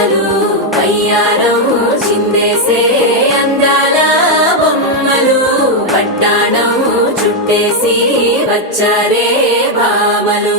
భామలు వయ్యారం చిందేసే అందాల బొమ్మలు పట్టాణం చుట్టేసి వచ్చారే భామలు.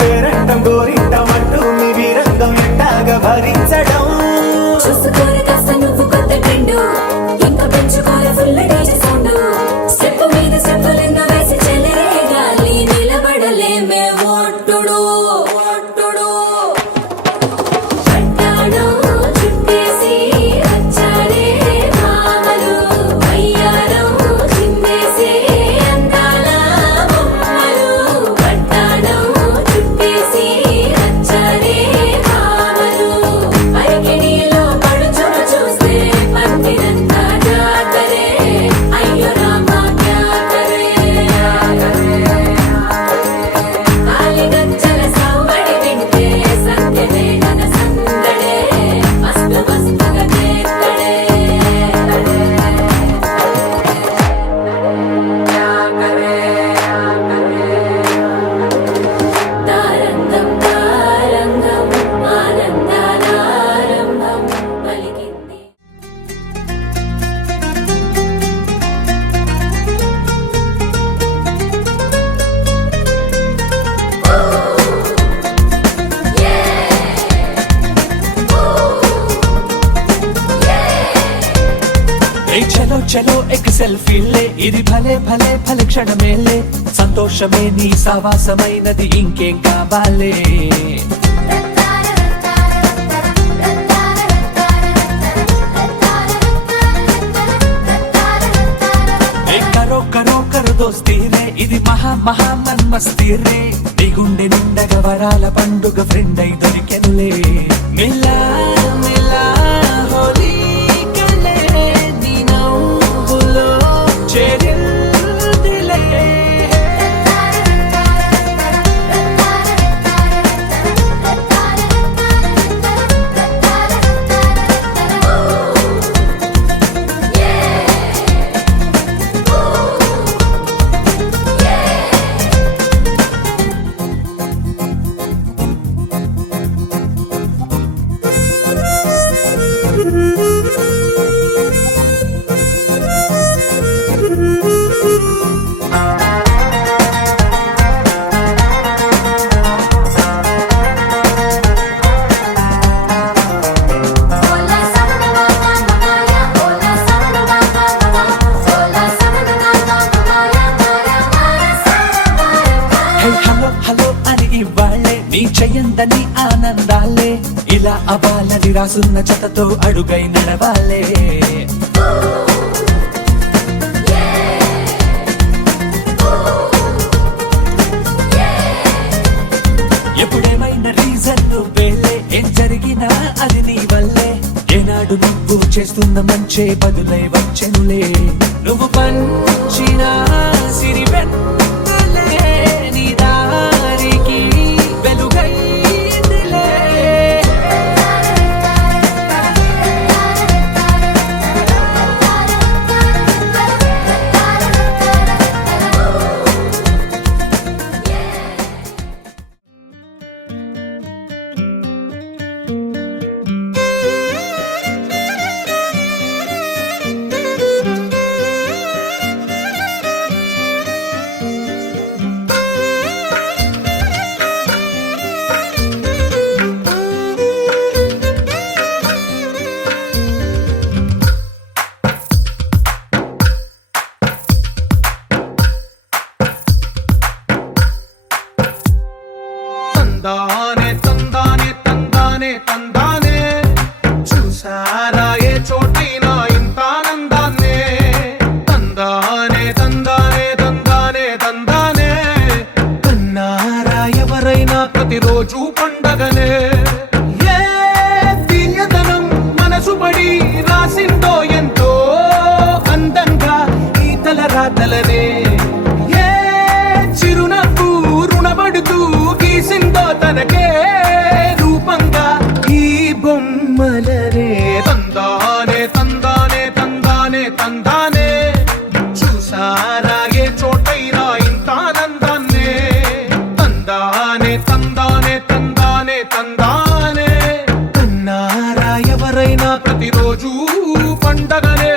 పేరంటం గోరింటమంటూ మీ వీరంగం ఎట్టాగా భరించడం చూసుకోరే కాస్త నువ్వు కొత్త ట్రెండ్ ఇంకా పెంచుకోరే ఫుల్ డీజే సౌండ్ స్టెప్ మీద స్టెప్పులెన్నో వేసి చెలరే గాలి నిలబడలేమే ఓట్టుడు ఓట్టుడు పట్టాణం చుట్టేసి వచ్చారే భామలు వయ్యారం చిందేసే అందాల బొమ్మలు పట్టాణం చుట్టేసి వచ్చారే భామలు. పరికిణీలో పడుచును చూస్తే పందిరంతా జాతరే అయ్యో రామా క్యా కరే కాలిగజ్జల సవ్వడి వింటే సంధ్యవేళన సందడే మస్తు మస్తుగా చేస్తడే తారంగం తారంగం ఆనందానారంభం పలికింది. ఏ చలో చలో ఎక్ సెల్ఫీలే ఇది భలే భలే భలే క్షణమేలే సంతోషమే నీ సావాసమైనది ఇంకేం కావాలే. ఏ కరో కరో కరో దోస్తీ రే ఇది మహా మహా మన్మస్తీ రే నీ గుండె నిండగా వరాల పండుగ ఫ్రెండ్ అయి దొరికెనులే. మిలా మిలా హోలీ కలే నీ నవ్వులో చేరిందిలే. ఆనందాలే ఇలా అవ్వాలని రాసున్న చెతతో అడుగై నడవాలే. ఎప్పుడేమైనా రీజన్ నువ్వేలే, ఏం జరిగినా అది నీ వల్లే. ఏనాడు నువ్వు చేస్తున్న మంచే బదులై వచ్చెనులే. నువ్వు పంచిన సిరి వెన్నెలే నీ దారికి వెలుగైందిలే. తందానే తందానే తందానే తందానే చూసారా ఏ చోటైనా ఇంత ఆనందాన్నే. తందానే తందానే తందానే తందానే కన్నారా ఎవరైనా ప్రతిరోజు పండగనే. ఏ తీయదనం మనసు పడి రాసిందో ఎంతో అందంగా ఈ తల రాతలనే. ఏ చిరునవ్వు రుణపడుతూ గీసిందో తనకే రూపంగా ఈ బొమ్మలనే. తందానే తందానే తందానే తందానే చూసారా ఏ చోటైనా ఇంత ఆనందాన్నే. తందానే తందానే తందానే తందానే కన్నారా ఎవరైనా ప్రతిరోజు పండగనే.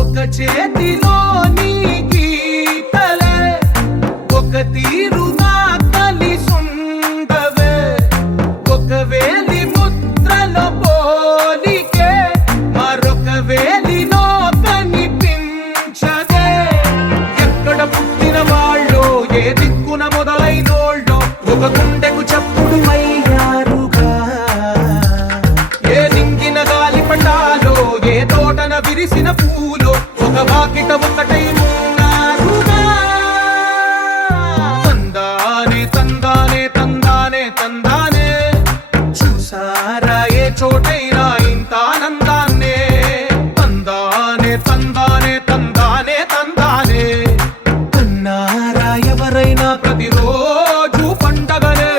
ఒక చేతిలో నీ గీతలే ఒక తీరుగా కలిసుండవే. ఒక వేలి ముద్రలో పోలికే మరొక వేలిలో కనిపించదే. ఎక్కడ పుట్టిన వాళ్ళో ఏ దిక్కున మొదలైనోళ్ళో ఒక గుండెకు చప్పుడు అయ్యారుగా. ఏ నింగిన గాలి పటాలో ఏ తోటన విరిసిన పూలో ఒక వాకిట ఒకటై ఉన్నారుగా. తందానే తందానే తందానే తందానే చూసారా ఏ చోటైనా ఇంత ఆనందాన్నే. తందానే తందానే తందానే తందానే కన్నారా ఎవరైనా ప్రతిరోజు పండగనే.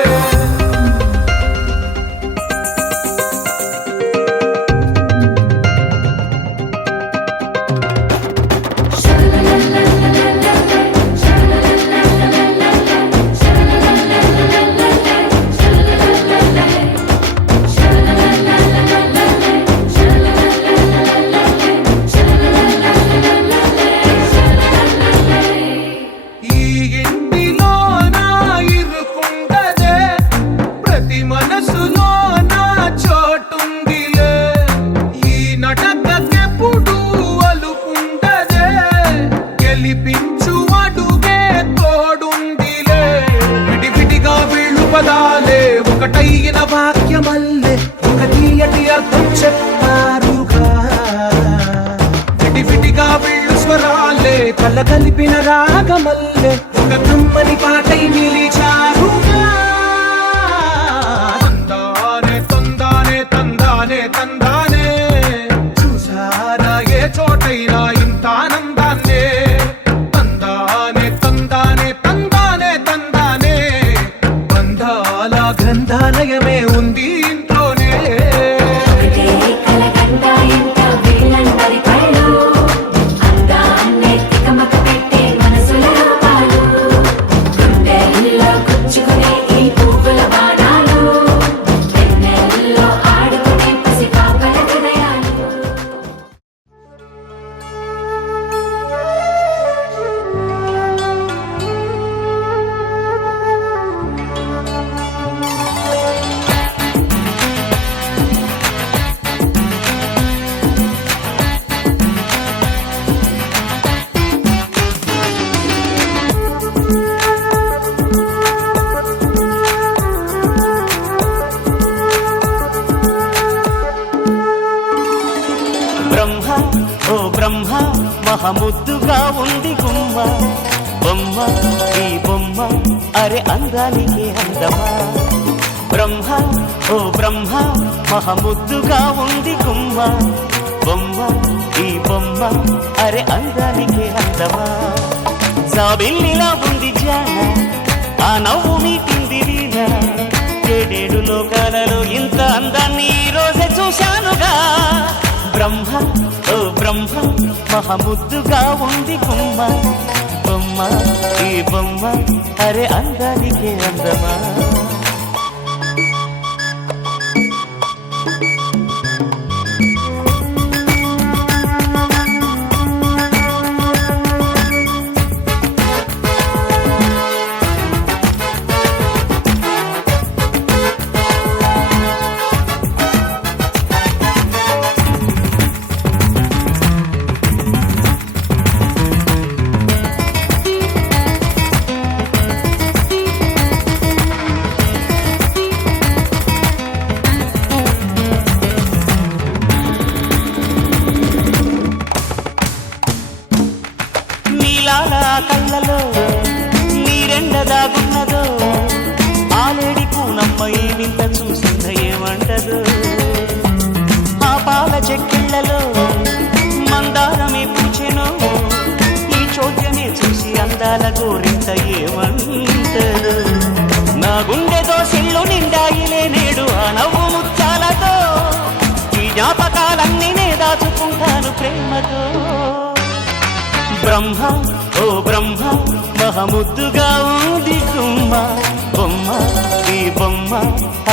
ఈ ఇంటిలో నా ఇరుకుండదే ప్రతి మనసులో నా చోటుందిలే. ఈ నటకెప్పుడు అలుకుండదే గెలిపించు అడుగే తోడుందిలే. విడివిడిగా వీళ్ళు పదాలే ఒకటైన వాక్యమల్లే ఒక తీయటి అర్థం చెప్పారుగా. విడివిడిగా వీళ్ళు స్వరాలే కల కలిపిన రాగమల్లే ఒక కమ్మని పాటై నిలిచారుగా. తందానే తందానే తందానే తందానే చూసారా ఏ చోటైనా ఇంత ఆనందాన్నే. తందానే తందానే తందానే తందానే బంధాల గ్రంథాలయమే ఉంది ఇంట్లోనే. ఒకటే కలగంట ఇంట వీళ్ళందరి కళ్ళు అందాన్నే తికమక పెట్టే మనసుల రూపాలు. గుండెల్లో గుచ్చుకునే ఈ బ్రహ్మ మహముద్దుగా ఉంది గుమ్మ బొమ్మ ఈ బొమ్మ అరే అందానికి అందమా బ్రహ్మ ఓ బ్రహ్మ మహముద్దుగా ఉంది గుమ్మ బొమ్మ ఈ బొమ్మ అరే అందానికి అందమా జాబిల్లిలా ఉంది జాన ఆ నవ్వు మీటింది వీణ ఏడేడు లోకాలలో ఇంత అందాన్ని ఈ రోజే చూశానుగా బ్రహ్మ ఓ బ్రహ్మ మహముద్దుగా ఉంది గుమ్మ బొమ్మ ఈ బొమ్మ అరే అందానికి అందమా కళ్ళలో నీరెండ దాగున్నదో ఆలేడి కూనమ్మ ఏమింత చూసింద ఏమంటదు ఆ పాల చెక్కిళ్లలో మందారమే పూచెను ఈ చోద్యమే చూసి అందాల గోరింత ఏమంటదు నా గుండె దోసిళ్ళు నిండాయిలే నేడు ఆ నవ్వు ముచ్చాలతో ఈ జ్ఞాపకాలన్నీ నే దాచుకుంటాను ప్రేమతో బ్రహ్మ ఓ బ్రహ్మ మహముద్దుగా ఉంది గుమ్మ బొమ్మ ఈ బొమ్మ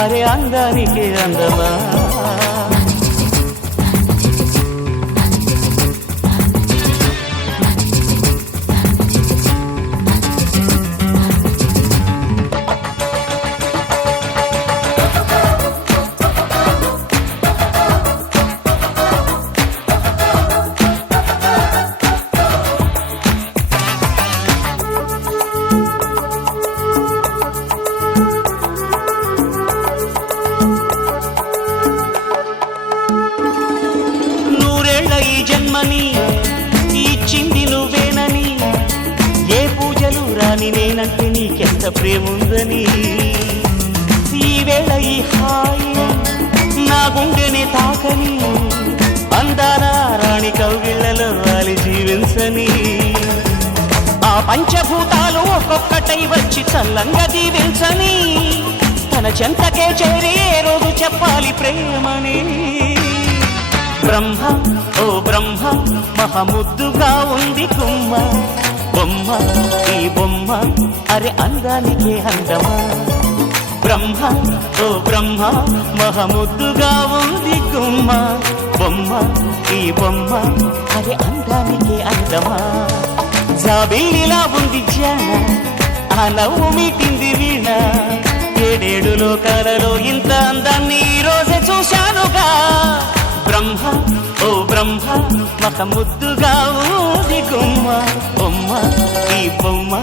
అరే అందానికి అందమా జన్మని ఇచ్చింది నువ్వేనని ఏ పూజలు రాని నేనంటే నీకెంత ప్రేముందని ఈ వేళ ఈ హాయి నా గుండెని తాకని అందాల రాణి కౌగిళ్లలో వాలి జీవించని ఆ పంచభూతాలు ఒక్కొక్కటై వచ్చి చల్లంగా దీవించని తన చెంతకే చేరి ఏ రోజు చెప్పాలి ప్రేమని బ్రహ్మ ఓ బ్రహ్మ మహముద్దుగా ఉంది గుమ్మ బొమ్మ ఈ బొమ్మ అరే అందానికి అందమా బ్రహ్మ ఓ బ్రహ్మ మహముద్దుగా ఉంది గుమ్మ బొమ్మ ఈ బొమ్మ అరే అందానికి అందమా జాబిల్లిలా ఉంది జాన ఆ నవ్వు మీటింది వీణ ఏడేడు లోకాలలో ఇంత అందాన్ని ఈ రోజే చూశానుగా బ్రహ్మ ఓ బ్రహ్మ మహముద్దుగా ఉంది గుమ్మ బొమ్మ ఈ బొమ్మ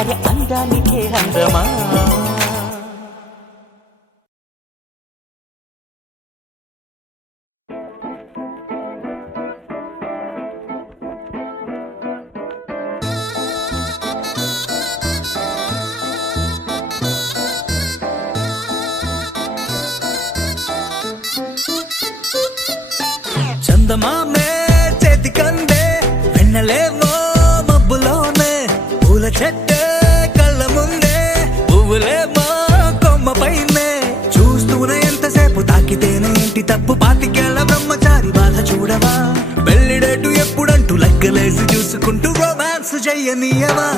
అరే అందానికి అందమా చందమామే చేతి కందే వెన్నలేమో మబ్బులోనే పూల చెట్టే కళ్ళ ముందే పువ్వులేమో కొమ్మ పైనే చూస్తూనే ఎంతసేపు తాకితేనే ఇంటి తప్పు పాతికేళ్ల బ్రహ్మచారి బాధ చూడవా పెళ్లిడేటు ఎప్పుడంటూ లెక్కలేసి చూసుకుంటూ రొమాన్స్ చెయ్యనీయవా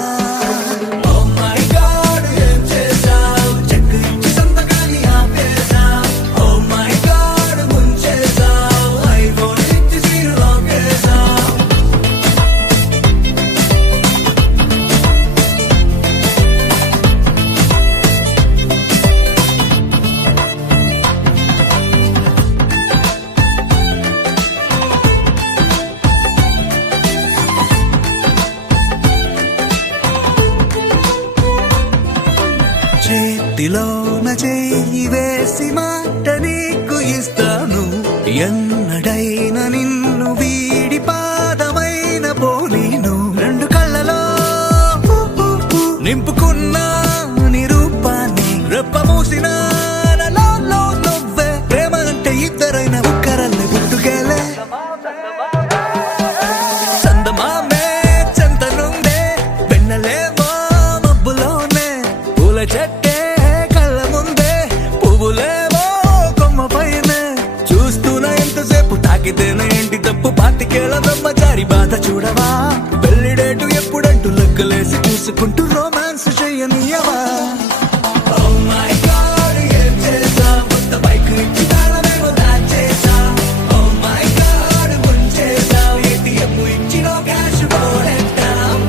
చేతిలోన చెయ్యి వేసి మాట నీకు ఇస్తాను ఎన్నడైనా నిన్ను వీడి పాదం బ్రహ్మచారి బాధ చూడవా పెళ్లి డేటు ఎప్పుడంటూ లెక్కలేసి చూసుకుంటూ రొమాన్స్ చెయ్యనియవా Oh my God, ఏం చేసాం కొత్త బైక్ ఇచ్చి తాళమేమో దాచేసాం Oh my God, ముంచేసాం ATM ఇచ్చినో క్యాష్ పోడెట్టాం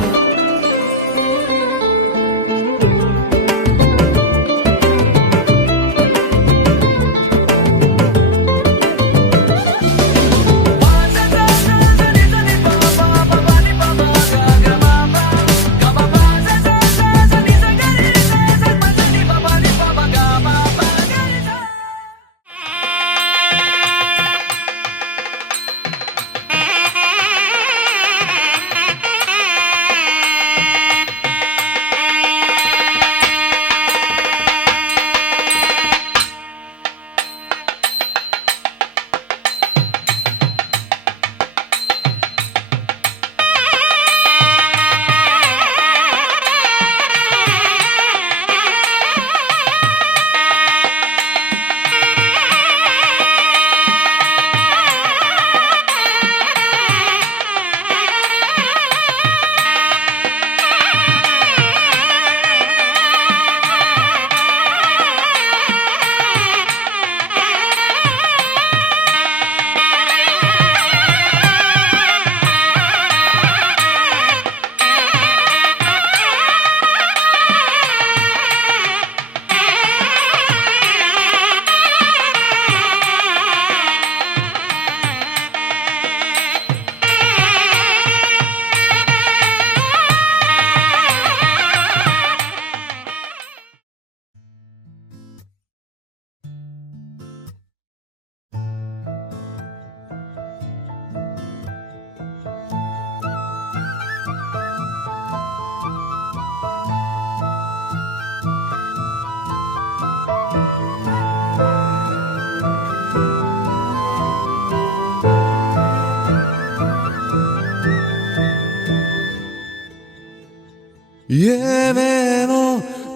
ఏవేవో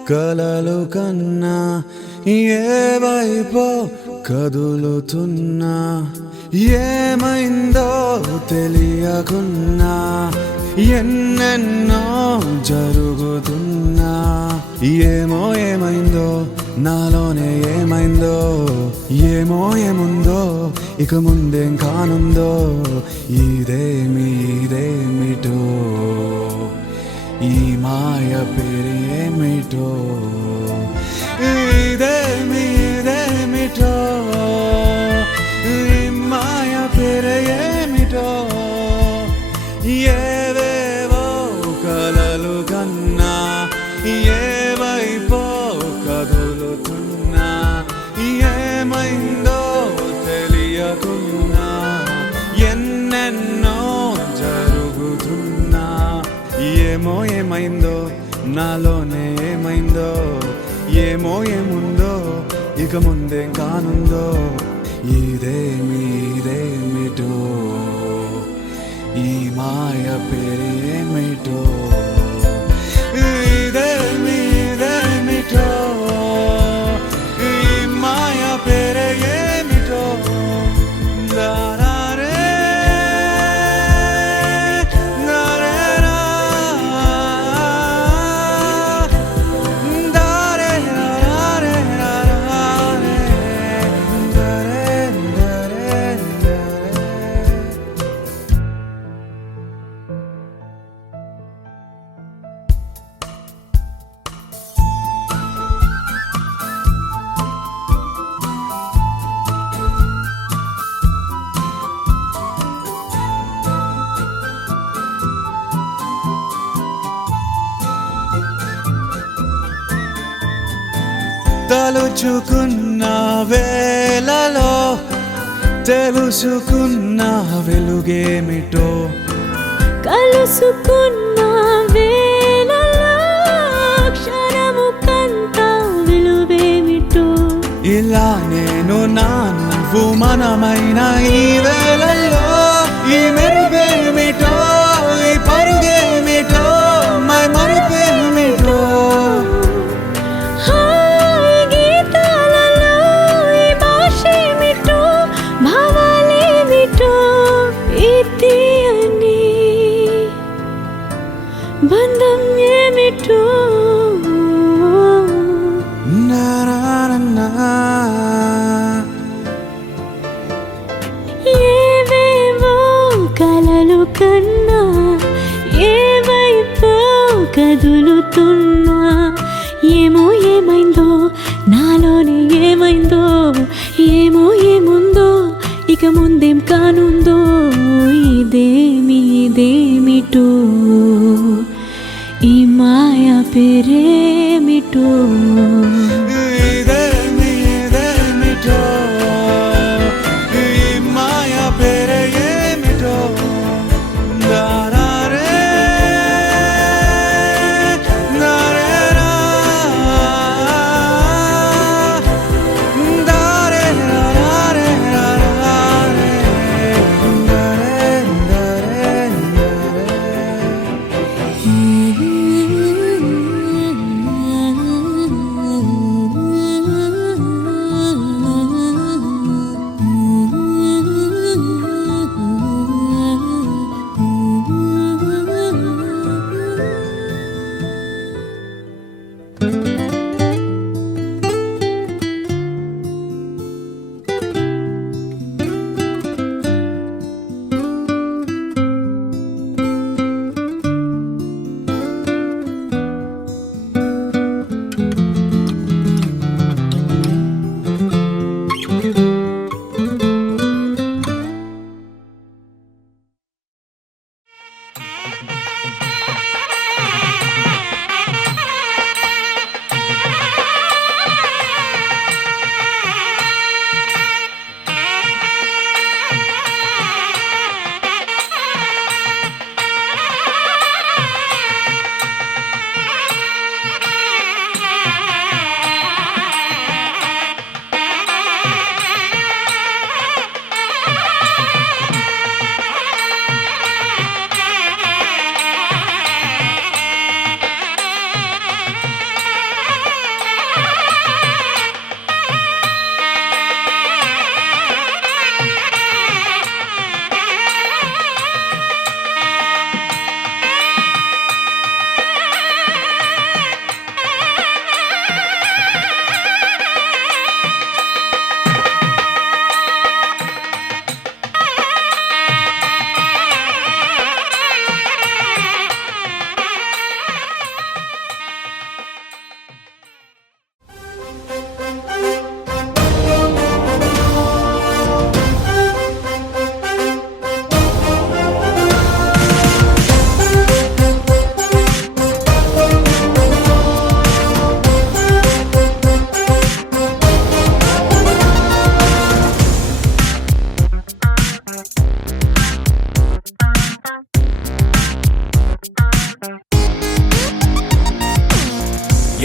కలలు కన్నా ఏ వైపో కదులుతున్నా ఏమైందో తెలియకున్నా ఎన్నెన్నో జరుగుతున్నా ఏమో ఏమైందో నాలోనే ఏమైందో ఏమో ఏముందో ఇక ముందేం కానుందో ఇదేమిటో ఈ మాయ పేరేమిటో ఇదేమిటో ఈ మాయ పేరేమిటో ఏవేవో కలలు కన్నా ఏ వైపో కదులుతున్నా ఏమైందో తెలియకున్నా ఎన్నెన్నో జరుగుతున్నా ఏమో ఏమైందో నాలోనే ఏమైందో ఏమో ఏముందో ఇక ముందేం కానుందో ఇదేమిటో ఈ మాయ పేరేమిటో ఇదేమిటో ఈ మాయ పేరేమిటో తలుచుకున్న వేళలో తెలుసుకున్న వెలుగేమిటో కలుసుకున్న వేళలో క్షణము కంత విలువేమిటో ఇలా నేను నా నువ్వు మనమైన ఈ వేళల్లో ఈ మెరుపేమిటో ఈ పరుగేమిటో మై మరుపేమిటో భావాలేమిటో ఈ తీయ కన్నా ఏవైపో కదులుతున్నా ఏమో ఏమైందో నాలోనే ఏమైందో ఏమో ఏముందో ఇక ముందేం కానుందో ఇదేమిటో ఈ మాయా పేరేమిటో ఇదేమిటో ఈ మాయా పేరే ఏమిటో దారారే దారేరా దారే దారే దారే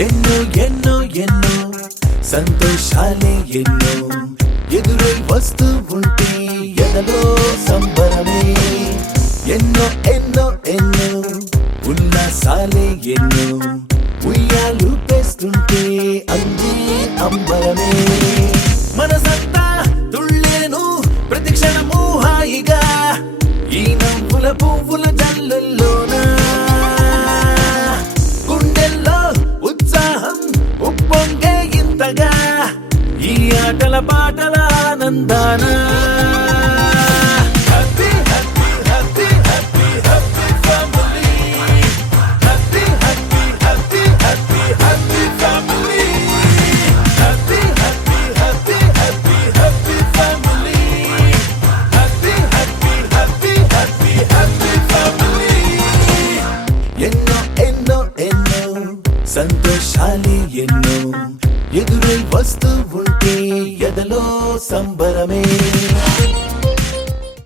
ఎన్నో ఎన్నో ఎన్నో సంతోషాలే ఎన్నో ఎదురై వస్తూ ఉంటే ఎదలో సంబరమే ఎన్నో ఎన్నో ఎన్నో ఉల్లాసాలే ఎన్నో ఉయ్యాలు పేస్తుంటే అంది అంబరమే మనసంతా తుళ్ళేను ప్రతి క్షణము హాయిగా ఈ నవ్వుల పువ్వుల జల్లుల్లోనా గుండెల్లో ఉత్సాహం ఉప్పొంగే ఇంతగా ఈ ఆటల పాటల ఆనందాన happy happy happy happy happy family happy happy happy happy happy family happy happy happy happy happy family happy happy happy happy happy family ఎన్నో ఎన్నో ఎన్నో సంతోషాలే ఎన్నో ఎదురై వస్తూ ఉంటే ఎదలో సంబరం